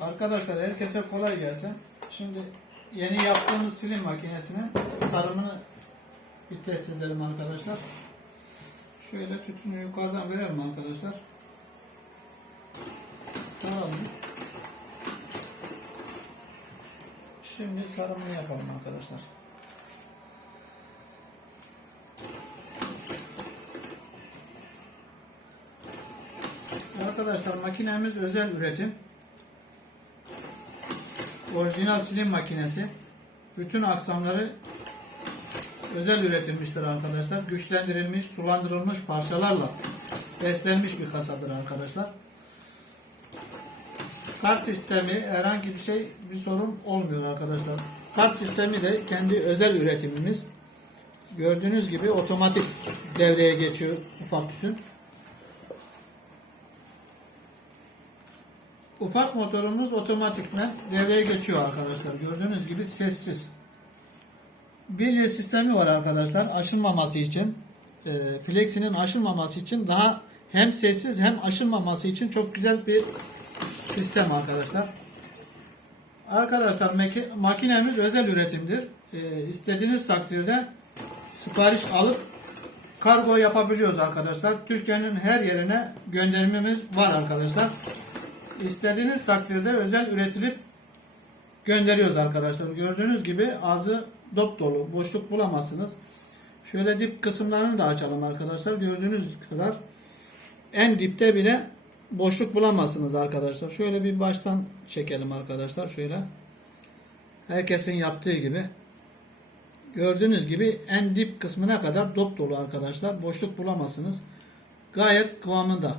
Arkadaşlar herkese kolay gelsin. Şimdi yeni yaptığımız silim makinesinin sarımını bir test edelim arkadaşlar. Şöyle tütünü yukarıdan verelim arkadaşlar. Saralım. Şimdi sarımını yapalım arkadaşlar. Arkadaşlar makinemiz özel üretim. Orijinal silim makinesi. Bütün aksamları özel üretilmiştir arkadaşlar. Güçlendirilmiş, sulandırılmış parçalarla beslenmiş bir kasadır arkadaşlar. Kart sistemi herhangi bir şey bir sorun olmuyor arkadaşlar. Kart sistemi de kendi özel üretimimiz. Gördüğünüz gibi otomatik devreye geçiyor ufak tütün. Ufak motorumuz otomatikmen devreye geçiyor arkadaşlar. Gördüğünüz gibi sessiz. Bilye sistemi var arkadaşlar. Aşınmaması için. E, Flexi'nin aşınmaması için daha hem sessiz hem aşınmaması için çok güzel bir sistem arkadaşlar. Arkadaşlar makinemiz özel üretimdir. E, istediğiniz takdirde sipariş alıp kargo yapabiliyoruz arkadaşlar. Türkiye'nin her yerine gönderimimiz var arkadaşlar. İstediğiniz takdirde özel üretilip gönderiyoruz arkadaşlar. Gördüğünüz gibi ağzı dop dolu. Boşluk bulamazsınız. Şöyle dip kısımlarını da açalım arkadaşlar. Gördüğünüz kadar en dipte bile boşluk bulamazsınız arkadaşlar. Şöyle bir baştan çekelim arkadaşlar. Şöyle. Herkesin yaptığı gibi. Gördüğünüz gibi en dip kısmına kadar dop dolu arkadaşlar. Boşluk bulamazsınız. Gayet kıvamında.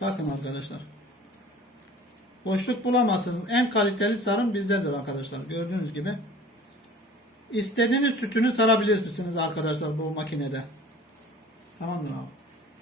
Bakın arkadaşlar. Boşluk bulamazsınız. En kaliteli sarım bizdedir arkadaşlar. Gördüğünüz gibi. İstediğiniz tütünü sarabilirsiniz arkadaşlar bu makinede. Tamamdır abi.